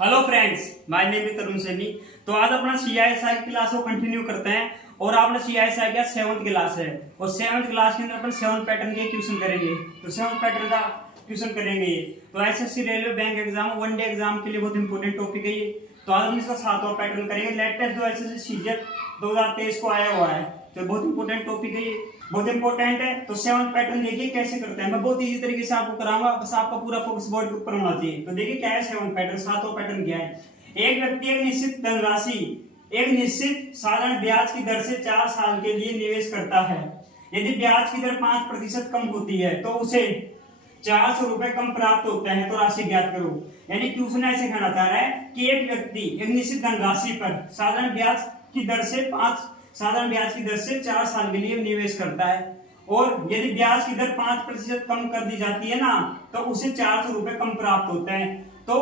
Hello friends, my name is Tarun Saini. तो आज अपना सीआईएसआई की क्लास को कंटिन्यू करते हैं और आपने सीआईएसआई का 7th क्लास है और 7th क्लास के अंदर अपन 7 पैटर्न के क्वेश्चन करेंगे। तो 7 पैटर्न का क्वेश्चन करेंगे ये। तो SSC railway bank exam one day exam के लिए बहुत इंपॉर्टेंट टॉपिक है ये। तो आज हम इसका 7वां पैटर्न करेंगे। लेटेस्ट जो एसएससी सीजीएल 2023 को आया हुआ है, तो बहुत इंपॉर्टेंट टॉपिक है ये, बहुत इंपॉर्टेंट है। तो 7 पैटर्न देखिए कैसे करते हैं, मैं बहुत इजी तरीके से आपको कराऊंगा, बस आपका पूरा फोकस बोर्ड के ऊपर होना चाहिए। तो देखिए क्या है 7 पैटर्न। 7वां पैटर्न क्या है। एक व्यक्ति एक निश्चित धनराशि एक निश्चित साधारण ब्याज की दर से 4 साल के लिए निवेश करता है। यदि ब्याज की दर 5% कम होती है तो उसे 400 रुपए कम प्राप्त होते हैं। तो राशि ज्ञात करो। यानी क्वेश्चन ऐसे कहना चाह रहा है कि एक व्यक्ति एक निश्चित धनराशि पर साधारण ब्याज की दर से 4 साल के लिए निवेश करता है और यदि ब्याज की दर 5% कम कर दी जाती है ना तो उसे 400 रुपए कम प्राप्त होते हैं। तो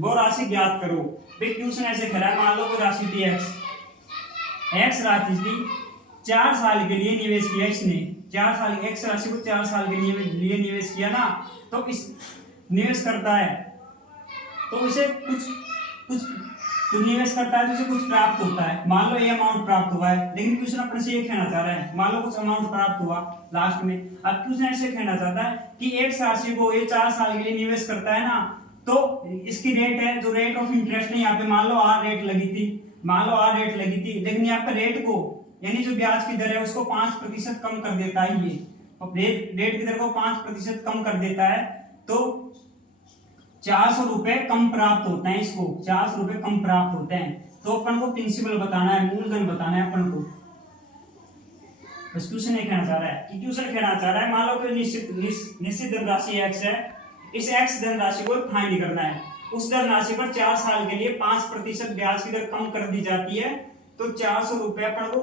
वो राशि ज्ञात करो। क्वेश्चन ऐसे कह रहा है, मान लो कोई राशि थी एक्स राशि थी 4 साल के लिए निवेश किया इसने। 4 साल एक्स राशि को 4 साल के लिए निवेश किया ना, तो इस निवेश करता है तो उसे कुछ तो निवेश करता है तो उसे कुछ प्राप्त होता है। मान लो ये अमाउंट प्राप्त हुआ है, लेकिन क्वेश्चन अपने से ये कहना चाह रहा है, मान लो कुछ अमाउंट प्राप्त हुआ लास्ट में। अब क्वेश्चन ऐसे कहना चाहता है कि एक राशि को ये 4 साल के लिए निवेश करता है ना, तो इसकी रेट है, जो रेट ऑफ इंटरेस्ट है यहाँ पे मान लो आर रेट लगी थी, लेकिन यहाँ पे रेट को यानी जो ब्याज की दर है उसको 5% कम कर देता है। ये रेट की दर को 5% कम कर देता है तो 400 रुपए कम प्राप्त होते हैं। इसको 400 रुपए कम प्राप्त होते हैं। तो अपन को प्रिंसिपल बताना है, मूलधन बताना है अपन को। बस क्वेश्चन ये कहना चाह रहा है कि क्वेश्चन कहना चाह रहा है, मान लो कोई निश्चित धनराशि एक्स है, इस एक्स धनराशि को फाइंड करना है। उस धनराशि पर 4 साल के लिए 5% ब्याज की दर कम कर दी जाती है तो 400 रुपए अपन को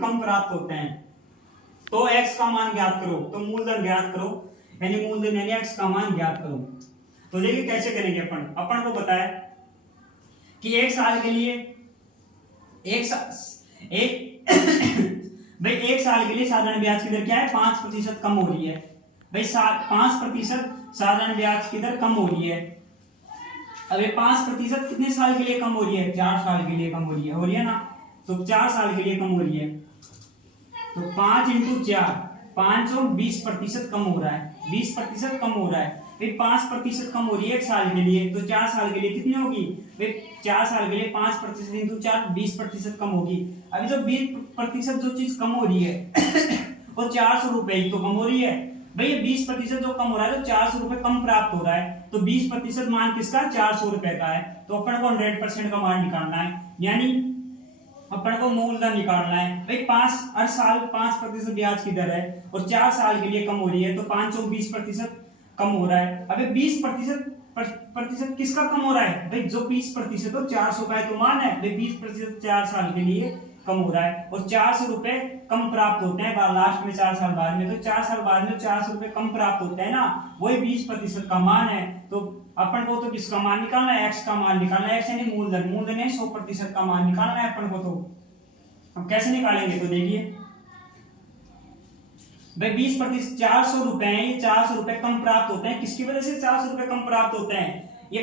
कम प्राप्त होते हैं। तो एक्स का मान ज्ञात करो। तो मूलधन ज्ञात करो, यानी मूलधन यानी एक्स का मान ज्ञात करो। तो देखिए कैसे करेंगे अपन को पता है कि एक साल के लिए भाई एक साल के लिए साधारण ब्याज की दर क्या है, 5% कम हो रही है। भाई 5% साधारण ब्याज की दर कम हो रही है। अब ये 5% कितने साल के लिए कम हो रही है, 4 साल के लिए कम हो रही है ना। तो 4 साल के लिए कम हो रही है तो 5 × 4 5 और 20% कम हो रहा है। 20% कम हो रहा है। 5% कम हो रही है एक साल के लिए, तो 4 साल के लिए कितनी होगी। 4 साल के लिए 5% × 4 20% कम होगी। अभी जो 20% जो चीज कम हो रही है वो 400 रुपए ही तो कम हो रही है। भाई ये 20% जो कम हो रहा है तो 400 रुपए कम प्राप्त हो रहा है। तो 20% मान किसका, 400 रुपए का है। तो अपन को 100% का मान निकालना है, यानी अपन को मूलधन निकालना है। भाई हर साल 5% ब्याज की दर है और 4 साल के लिए कम हो रही है तो 5 और 20% कम हो रहा है। अबे 20% किसका कम हो रहा है, भाई जो 20% तो 400 का है तो मान है। भाई 20% 4 साल के लिए कम हो रहा है और 400 रुपए कम प्राप्त होते हैं लास्ट में 4 साल बाद में। तो 4 साल बाद में 400 रुपए कम प्राप्त होते हैं ना, वही 20% का मान है। तो अपन को तो किसका मान निकालना है, एक्स का मान निकालना है। एक्स यानी मूलधन है 100% का मान निकालना है अपन को। तो हम कैसे निकालेंगे, तो देखिए भाई 20% 400 रुपए हैं, ये 400 रुपए कम प्राप्त होते हैं। किसकी वजह से 400 रुपए कम प्राप्त होते हैं, ये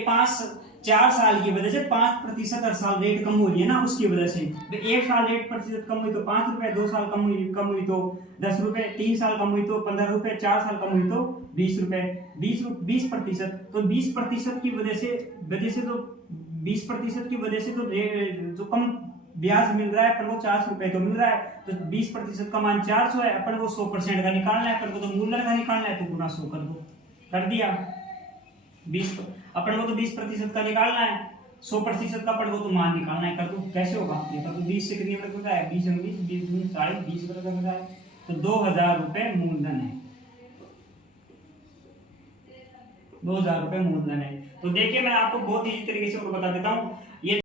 4 साल की वजह से 5% हर साल रेट कम हो रही है ना, उसकी वजह से। एक साल रेट प्रतिशत कम हुई तो 5 रुपए, 2 साल कम हुई तो 10 रुपए, 3 साल कम हुई तो 15 रुपए, 4 साल कम हुई तो 20 रुपए। 20% तो 20% की वजह से तो 20% की वजह से तो जो कम ब्याज मिल रहा है अपन को 400 रुपए तो मिल रहा है। तो 20% का मान 400 है, अपन को 100% का निकालना है। अपन को तो मूलधन का निकालना है तो गुना 100 कर दो, कर दिया। 20 अपन को तो 20% का निकालना है, 100% का अपन को तो मान निकालना है। कर दो, कैसे होगा ये कर दो। 20 से कितनी बड़ा होता है, 20 × 20 20 × 40 20 बड़ा होता है। तो 2000 रुपए मूलधन है, 2000 रुपए मूलधन है। तो देखिए मैं आपको बहुत इजी तरीके से और बता देता हूँ। ये